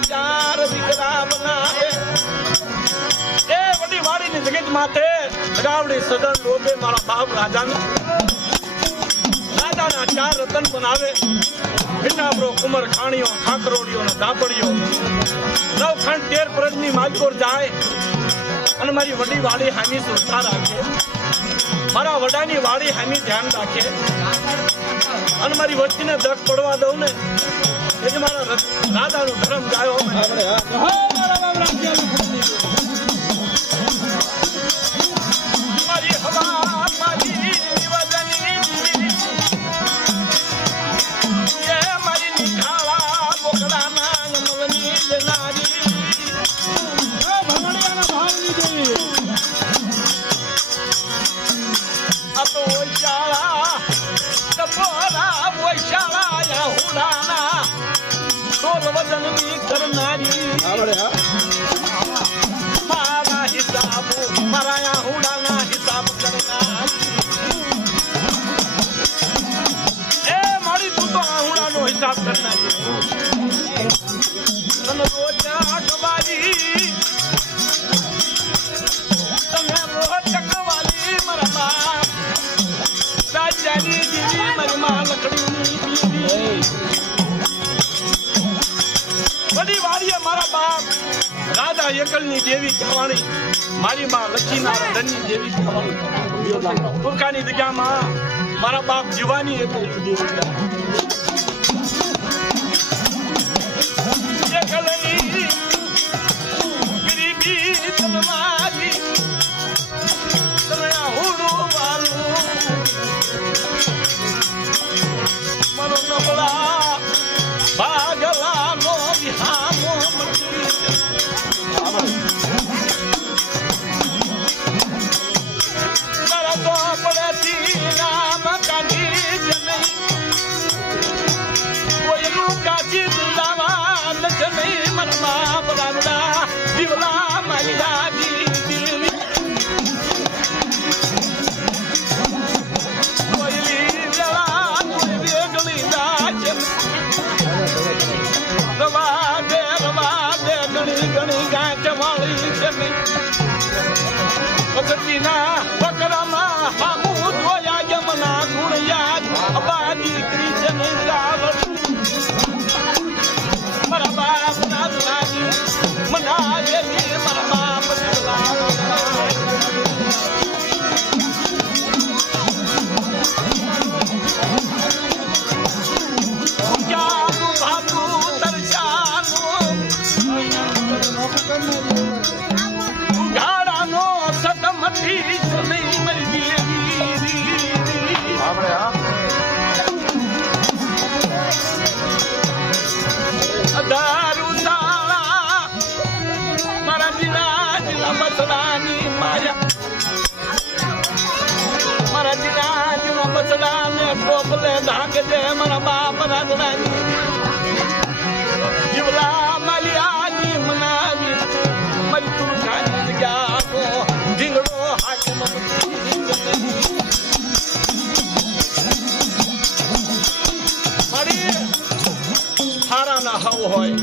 चार दिकरा बनावे ए वडी वाड़ी ની જગત માથે ગાવડી સદન લોબે મારા બાપ રાજાને રાજાના ચાર રતન બનાવે હિસાબરો કુમર ખાણીઓ ખાકરોડીઓ ને દાપડીઓ નવખંડ 13 પરજની માલકોર જાય અને મારી વડી વાડી હામી સુરતા રાખે મારા વડાની વાડી હામી ધ્યાન રાખે અને મારી વસ્તીને દખ પડવા દઉં ને એટલે મારા રાજાનો ધર્મ ગાયો મારી હવા મારી નિવેદની એ મારી નિખાળા બોકડાના નમવની જનારી ભગવાનના ભાવની દેવી આ તો ઓશાળા તપોરા ઓશાળા યા હુડાના તોર વદનની કરનારી મારા હિસાબ મારા યા હુડાના હિસાબ કરનારી એ મારી તું તો આ હુડાનો હિસાબ કરનારી તને રોજ અખબારી તમે રોજ અખબારી મારા બાપ રાજાની દીવી મારી માં લકડીની દીવી બધી વાડીએ મારા બાપ રાજા એકલની દેવી કહેવાણી મારી માં લક્ષ્મીના ધનની દેવી કહેવાણી તુરકાની જગ્યામાં મારા બાપ જીવાની એકલની દેવી એકલની ગરીબી તલવારી તમે હુડું વાલું મનો નબળા ભાગવાનો વિહામો મટી મારા તો પડતી નામ કાઢી જનઈ કોઈનું કાચી દુલાવા ન જનઈ મનમાં બરાબડા દીવલા મારી રાજી દીવી કોઈલી જલા કોઈ વેગળી દાચ રવા દે ઘણી ઘણી ગાંઠ વાળી છે ભગતીના બકરામાં હામું ધોયા યમના ગુણ યાદ અબાદી કૃષ્ણ રાવણ મારા બાપ ના રાજી મના દેવી મારા બાપ ગાડાનો સતમથી નહીં મરી દેવી દારૂ તાળા મારા જીના બસડાની માયા મારા જીના બસડાને ટોપલે ઢાંકજે મારા બાપ રાજડાની જીવલા માલિયાની મનાવી મારી તુલસાની જગ્યાનો ઢીંગડો હાકમ મારી હારા ના હવ હોય